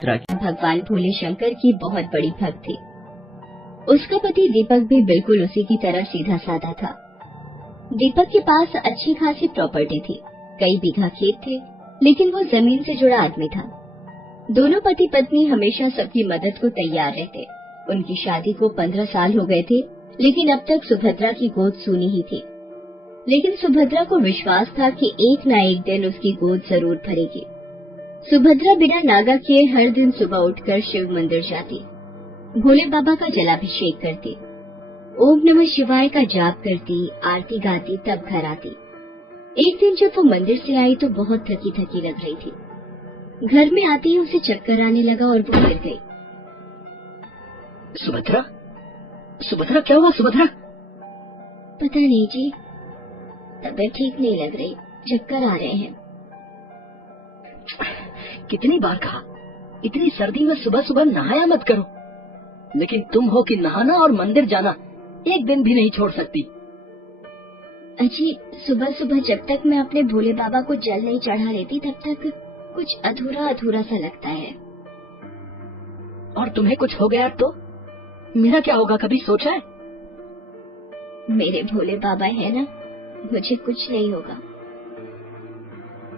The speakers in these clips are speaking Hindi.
भगवान भोले शंकर की बहुत बड़ी भक्त थी। उसका पति दीपक भी बिल्कुल उसी की तरह सीधा साधा था। दीपक के पास अच्छी खासी प्रॉपर्टी थी, कई बीघा खेत थे, लेकिन वो जमीन से जुड़ा आदमी था। दोनों पति पत्नी हमेशा सबकी मदद को तैयार रहते। उनकी शादी को 15 साल हो गए थे, लेकिन अब तक सुभद्रा की गोद सूनी ही थी। लेकिन सुभद्रा को विश्वास था कि एक न एक दिन उसकी गोद जरूर भरेगी। सुभद्रा बिना नागा किए हर दिन सुबह उठकर शिव मंदिर जाती, भोले बाबा का जलाभिषेक करती, ओम नमः शिवाय का जाप करती, आरती गाती, तब घर आती। एक दिन जब वो मंदिर से आई तो बहुत थकी थकी लग रही थी। घर में आते ही उसे चक्कर आने लगा और वो गिर गई। सुभद्रा, सुभद्रा क्या हुआ सुभद्रा? पता नहीं जी, तबीयत ठीक नहीं लग रही, चक्कर आ रहे हैं। कितनी बार कहा, इतनी सर्दी में सुबह सुबह नहाया मत करो, लेकिन तुम हो कि नहाना और मंदिर जाना एक दिन भी नहीं छोड़ सकती। अजी, सुबह सुबह जब तक मैं अपने भोले बाबा को जल नहीं चढ़ा लेती तब तक कुछ अधूरा अधूरा सा लगता है। और तुम्हें कुछ हो गया तो मेरा क्या होगा, कभी सोचा है? मेरे भोले बाबा है ना, मुझे कुछ नहीं होगा।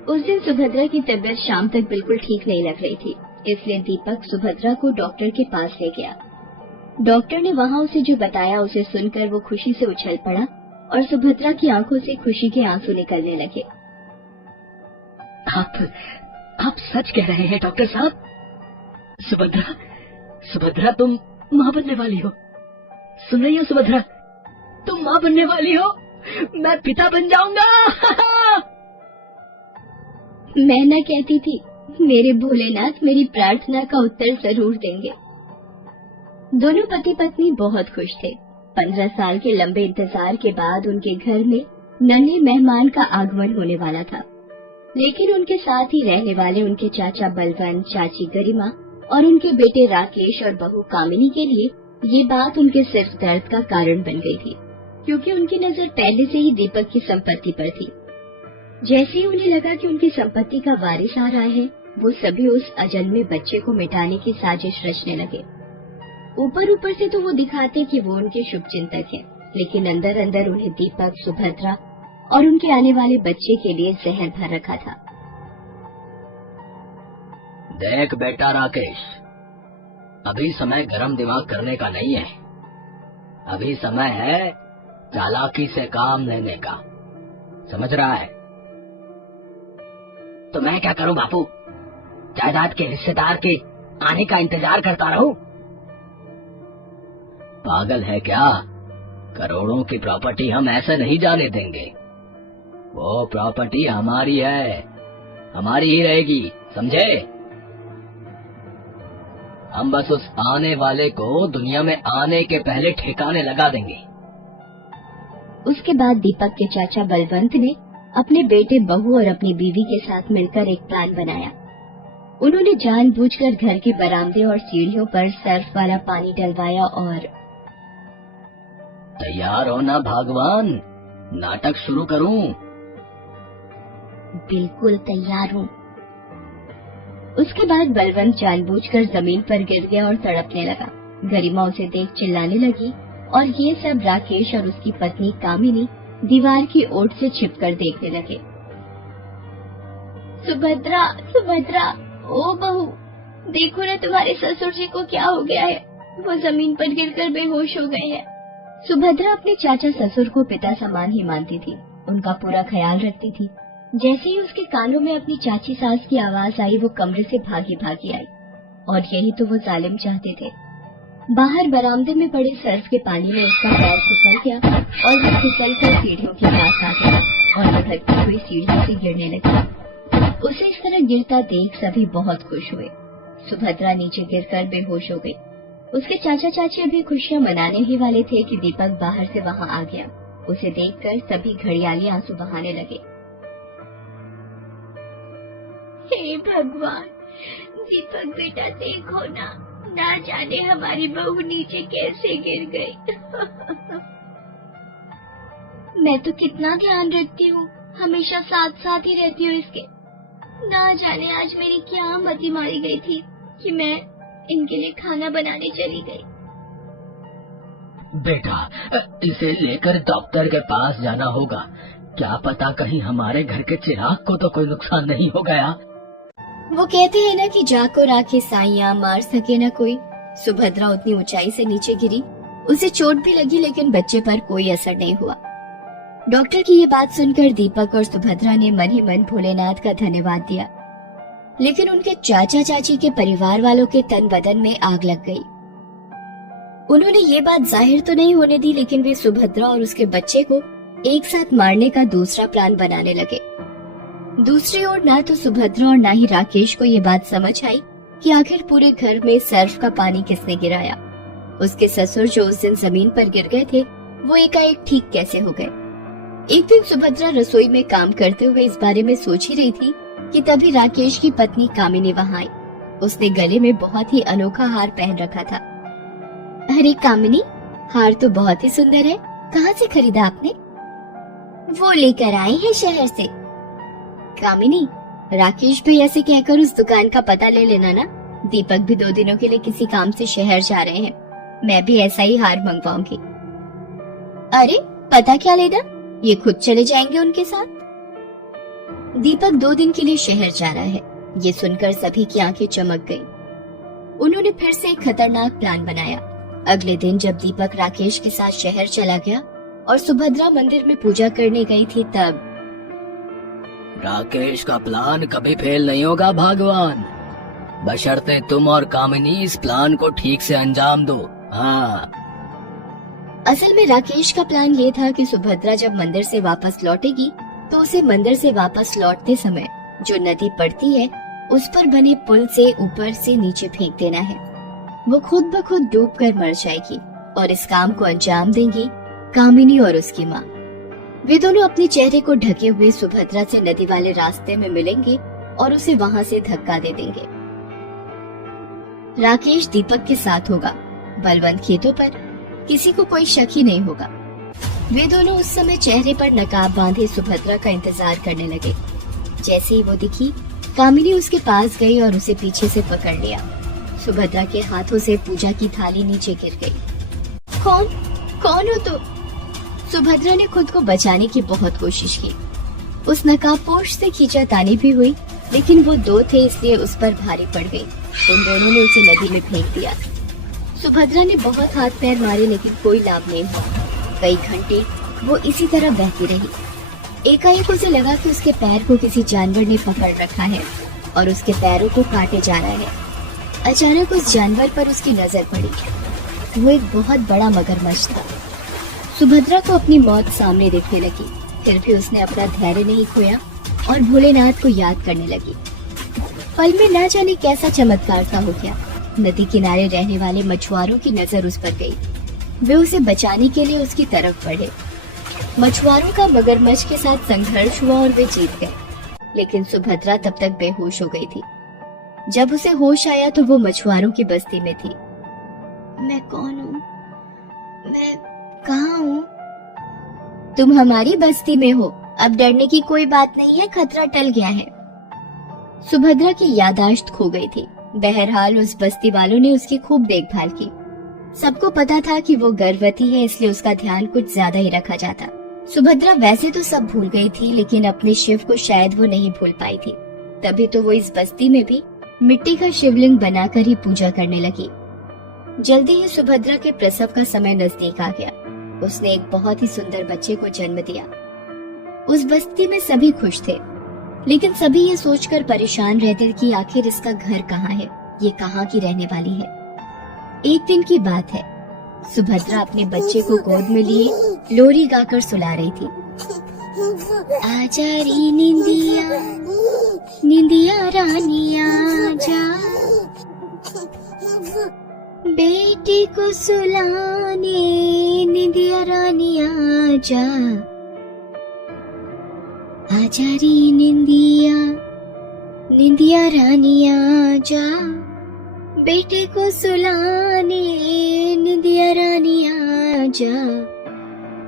उस दिन सुभद्रा की तबीयत शाम तक बिल्कुल ठीक नहीं लग रही थी, इसलिए दीपक सुभद्रा को डॉक्टर के पास ले गया। डॉक्टर ने वहाँ उसे जो बताया उसे सुनकर वो खुशी से उछल पड़ा और सुभद्रा की आंखों से खुशी के आंसू निकलने लगे। आप सच कह रहे हैं डॉक्टर साहब? सुभद्रा, सुभद्रा तुम माँ बनने वाली हो। सुन रही हो सुभद्रा, तुम माँ बनने वाली हो, मैं पिता बन जाऊंगा। मैं न कहती थी, मेरे भोलेनाथ मेरी प्रार्थना का उत्तर जरूर देंगे। दोनों पति पत्नी बहुत खुश थे। 15 साल के लंबे इंतजार के बाद उनके घर में नन्हे मेहमान का आगमन होने वाला था, लेकिन उनके साथ ही रहने वाले उनके चाचा बलवंत, चाची गरिमा और उनके बेटे राकेश और बहू कामिनी के लिए ये बात उनके सिर दर्द का कारण बन गई थी, क्योंकि उनकी नजर पहले से ही दीपक की संपत्ति पर थी। जैसे ही उन्हें लगा कि उनकी संपत्ति का वारिस आ रहा है, वो सभी उस अजन्मे बच्चे को मिटाने की साजिश रचने लगे। ऊपर ऊपर से तो वो दिखाते कि वो उनके शुभ चिंतक हैं, लेकिन अंदर अंदर उन्हें दीपक, सुभद्रा और उनके आने वाले बच्चे के लिए जहर भर रखा था। देख बेटा राकेश, अभी समय गरम दिमाग करने का नहीं है, अभी समय है चालाकी से काम लेने का, समझ रहा है? तो मैं क्या करूं बापू, जायदाद के हिस्सेदार के आने का इंतजार करता रहूं? पागल है क्या? करोड़ों की प्रॉपर्टी हम ऐसे नहीं जाने देंगे। वो प्रॉपर्टी हमारी है, हमारी ही रहेगी, समझे? हम बस उस आने वाले को दुनिया में आने के पहले ठिकाने लगा देंगे। उसके बाद दीपक के चाचा बलवंत ने अपने बेटे, बहू और अपनी बीवी के साथ मिलकर एक प्लान बनाया। उन्होंने जानबूझकर घर के बरामदे और सीढ़ियों पर सर्फ वाला पानी डलवाया और तैयार हो ना भगवान, नाटक शुरू करूं? बिल्कुल तैयार हूँ। उसके बाद बलवंत जानबूझकर जमीन पर गिर गया और तड़पने लगा। गरिमा उसे देख चिल्लाने लगी और ये सब राकेश और उसकी पत्नी कामिनी दीवार की ओट से छिपकर देखने लगे। सुभद्रा, सुभद्रा, ओ बहू, देखो ना तुम्हारे ससुर जी को क्या हो गया है, वो जमीन पर गिरकर बेहोश हो गए हैं। सुभद्रा अपने चाचा ससुर को पिता समान ही मानती थी, उनका पूरा ख्याल रखती थी। जैसे ही उसके कानों में अपनी चाची सास की आवाज आई, वो कमरे से भागी भागी आई, और यही तो वो जालिम चाहते थे। बाहर बरामदे में पड़े सर्फ के पानी में उसका पैर फिसल गया और वो फिसल कर सीढ़ियों के पास आ गया और लुढ़कती हुई सीढ़ियों से गिरने लगी। उसे इस तरह गिरता देख सभी बहुत खुश हुए। सुभद्रा नीचे गिरकर बेहोश हो गई। उसके चाचा चाची अभी खुशियां मनाने ही वाले थे कि दीपक बाहर से वहां आ गया। उसे देखकर सभी घड़ियाली आंसू बहाने लगे। हे भगवान, दीपक बेटा देखो ना जाने हमारी बहू नीचे कैसे गिर गई। मैं तो कितना ध्यान रखती हूँ, हमेशा साथ साथ ही रहती हूँ इसके। ना जाने आज मेरी क्या मति मारी गई थी, कि मैं इनके लिए खाना बनाने चली गई। बेटा, इसे लेकर डॉक्टर के पास जाना होगा। क्या पता कहीं हमारे घर के चिराग को तो कोई नुकसान नहीं हो गया। वो कहते हैं ना कि जाको राखे साइयां, मार सके ना कोई। सुभद्रा उतनी ऊंचाई से नीचे गिरी, उसे चोट भी लगी लेकिन बच्चे पर कोई असर नहीं हुआ। डॉक्टर की ये बात सुनकर दीपक और सुभद्रा ने मन ही मन भोलेनाथ का धन्यवाद दिया, लेकिन उनके चाचा चाची के परिवार वालों के तन बदन में आग लग गई। उन्होंने ये बात जाहिर तो नहीं होने दी, लेकिन वे सुभद्रा और उसके बच्चे को एक साथ मारने का दूसरा प्लान बनाने लगे। दूसरी ओर ना तो सुभद्रा और ना ही राकेश को ये बात समझ आई कि आखिर पूरे घर में सर्फ का पानी किसने गिराया। उसके ससुर जो उस दिन जमीन पर गिर गए थे, वो एकाएक ठीक कैसे हो गए। एक दिन सुभद्रा रसोई में काम करते हुए इस बारे में सोच ही रही थी कि तभी राकेश की पत्नी कामिनी वहां आई। उसने गले में बहुत ही अनोखा हार पहन रखा था। अरे कामिनी, हार तो बहुत ही सुंदर है, कहाँ से खरीदा आपने? वो लेकर आए हैं शहर से। कामिनी, राकेश भैया से कहकर उस दुकान का पता ले लेना ना। दीपक भी 2 दिनों के लिए किसी काम से शहर जा रहे हैं, मैं भी ऐसा ही हार मंगवाऊंगी। अरे पता क्या लेना, ये खुद चले जाएंगे उनके साथ। दीपक 2 दिन के लिए शहर जा रहा है, ये सुनकर सभी की आंखें चमक गईं। उन्होंने फिर से एक खतरनाक प्लान बनाया। अगले दिन जब दीपक राकेश के साथ शहर चला गया और सुभद्रा मंदिर में पूजा करने गई थी, तब राकेश का प्लान कभी फेल नहीं होगा भगवान, बशर्ते तुम और कामिनी इस प्लान को ठीक से अंजाम दो। हाँ। असल में राकेश का प्लान ये था कि सुभद्रा जब मंदिर से वापस लौटेगी तो उसे मंदिर से वापस लौटते समय जो नदी पड़ती है उस पर बने पुल से ऊपर से नीचे फेंक देना है। वो खुद ब खुद डूब कर मर जाएगी और इस काम को अंजाम देंगी कामिनी और उसकी माँ। वे दोनों अपने चेहरे को ढके हुए सुभद्रा से नदी वाले रास्ते में मिलेंगे और उसे वहाँ से धक्का दे देंगे। राकेश दीपक के साथ होगा, बलवंत खेतों पर, किसी को कोई शक ही नहीं होगा। वे दोनों उस समय चेहरे पर नकाब बांधे सुभद्रा का इंतजार करने लगे। जैसे ही वो दिखी, कामिनी उसके पास गई और उसे पीछे से पकड़ लिया। सुभद्रा के हाथों से पूजा की थाली नीचे गिर गई। कौन हो तुम? सुभद्रा ने खुद को बचाने की बहुत कोशिश की। उस नकाबपोश से खींचातानी भी हुई, लेकिन वो 2 थे इसलिए उस पर भारी पड़ गई। उन दोनों ने उसे नदी में फेंक दिया। सुभद्रा ने बहुत हाथ पैर मारे लेकिन कोई लाभ नहीं हुआ। कई घंटे वो इसी तरह बहती रही। एकाएक उसे लगा कि उसके पैर को किसी जानवर ने पकड़ रखा है और उसके पैरों को काटे जा रहा है। अचानक उस जानवर पर उसकी नजर पड़ी। वो एक बहुत बड़ा मगरमच्छ था। सुभद्रा को अपनी मौत सामने दिखने लगी, फिर भी उसने अपना धैर्य नहीं खोया और भोलेनाथ को याद करने लगी। पल में न जाने कैसा चमत्कार सा हो गया। नदी किनारे रहने वाले मछुआरों की नजर उस पर गई। वे उसे बचाने के लिए उसकी तरफ बढ़े। मछुआरों का मगरमच्छ के साथ संघर्ष हुआ और वे जीत गए, लेकिन सुभद्रा तब तक बेहोश हो गई थी। जब उसे होश आया तो वो मछुआरों की बस्ती में थी। मैं कौन हूँ? मैं कहाँ हूँ? तुम हमारी बस्ती में हो, अब डरने की कोई बात नहीं है, खतरा टल गया है। सुभद्रा की याददाश्त खो गई थी। बहरहाल उस बस्ती वालों ने उसकी खूब देखभाल की। सबको पता था कि वो गर्भवती है, इसलिए उसका ध्यान कुछ ज्यादा ही रखा जाता। सुभद्रा वैसे तो सब भूल गई थी, लेकिन अपने शिव को शायद वो नहीं भूल पाई थी। तभी तो वो इस बस्ती में भी मिट्टी का शिवलिंग बनाकर ही पूजा करने लगी। जल्दी ही सुभद्रा के प्रसव का समय नजदीक आ गया। उसने एक बहुत ही सुंदर बच्चे को जन्म दिया। उस बस्ती में सभी खुश थे, लेकिन सभी ये सोचकर परेशान रहते कि आखिर इसका घर कहाँ है, ये कहाँ की रहने वाली है। एक दिन की बात है, सुभद्रा अपने बच्चे को गोद में लिए लोरी गाकर सुला रही थी। आजा रे निंदिया, निंदिया रानी आजा, बेटी को सुलाने निंदिया रानी आजा। आजा रे निंदिया, निंदिया रानी आजा, बेटे को सुलाने निंदिया रानी आजा।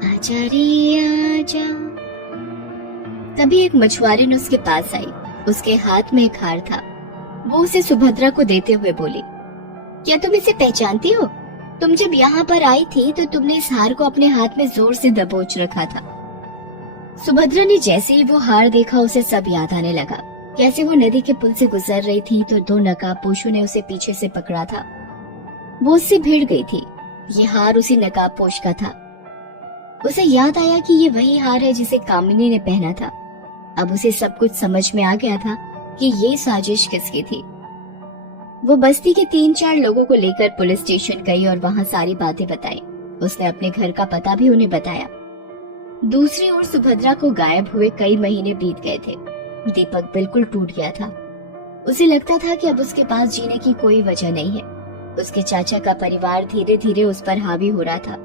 आजा रे आजा। तभी एक मछुआरिन उसके पास आई। उसके हाथ में एक हार था। वो उसे सुभद्रा को देते हुए बोली, क्या तुम इसे पहचानती हो? तुम जब यहाँ पर आई थी तो तुमने इस हार को अपने हाथ में जोर से दबोच रखा था। सुभद्रा ने जैसे ही वो हार देखा उसे सब याद आने लगा। कैसे वो नदी के पुल से गुजर रही थी तो दो नकाबपोशों ने उसे पीछे से पकड़ा था। वो उससे भिड़ गई थी। ये हार उसी नकाबपोश का था। उसे याद आया कि ये वही हार है जिसे कामिनी ने पहना था। अब उसे सब कुछ समझ में आ गया था कि ये साजिश किसकी थी। वो बस्ती के 3-4 लोगों को लेकर पुलिस स्टेशन गई और वहां सारी बातें बताई। उसने अपने घर का पता भी उन्हें बताया। दूसरी ओर सुभद्रा को गायब हुए कई महीने बीत गए थे। दीपक बिल्कुल टूट गया था। उसे लगता था कि अब उसके पास जीने की कोई वजह नहीं है। उसके चाचा का परिवार धीरे धीरे उस पर हावी हो रहा था।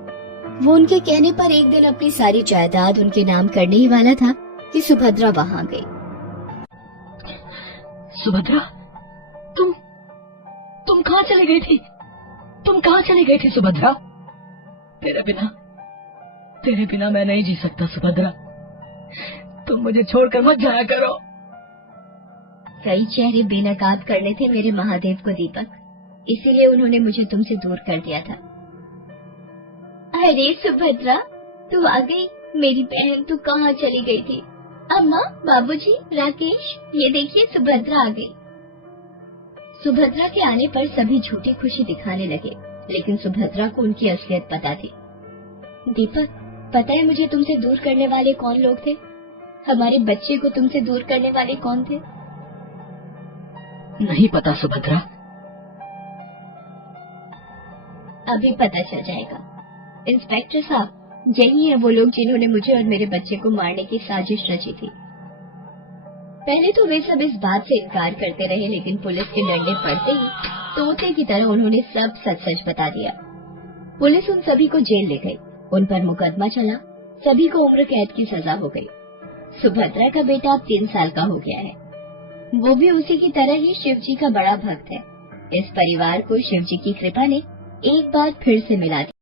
वो उनके कहने पर एक दिन अपनी सारी जायदाद उनके नाम करने ही वाला था कि सुभद्रा वहां गई। सुभद्रा, तुम कहाँ चली गई थी? तुम कहाँ चली गई थी सुभद्रा? तेरे बिना मैं नहीं जी सकता सुभद्रा। तुम मुझे छोड़कर मत जाया करो। कई चेहरे बेनकाब करने थे मेरे महादेव को दीपक, इसीलिए उन्होंने मुझे तुमसे दूर कर दिया था। अरे सुभद्रा, तू आ गई। मेरी बहन तू कहाँ चली गई थी? अम्मा, बाबूजी, राकेश, ये देखिए सुभद्रा आ गई। सुभद्रा के आने पर सभी झूठी खुशी दिखाने लगे, लेकिन सुभद्रा को उनकी असलियत पता थी। दीपक, पता है मुझे तुमसे दूर करने वाले कौन लोग थे? हमारे बच्चे को तुमसे दूर करने वाले कौन थे? नहीं पता सुभद्रा। अभी पता चल जाएगा। इंस्पेक्टर साहब, यही है वो लोग जिन्होंने मुझे और मेरे बच्चे को मारने की साजिश रची थी। पहले तो वे सब इस बात से इनकार करते रहे, लेकिन पुलिस के डंडे पड़ते ही तोते की तरह उन्होंने सब सच सच बता दिया। पुलिस उन सभी को जेल ले गई। उन पर मुकदमा चला। सभी को उम्र कैद की सजा हो गई। सुभद्रा का बेटा अब 3 साल का हो गया है। वो भी उसी की तरह ही शिव जी का बड़ा भक्त है। इस परिवार को शिव जी की कृपा ने एक बार फिर से मिला दिया।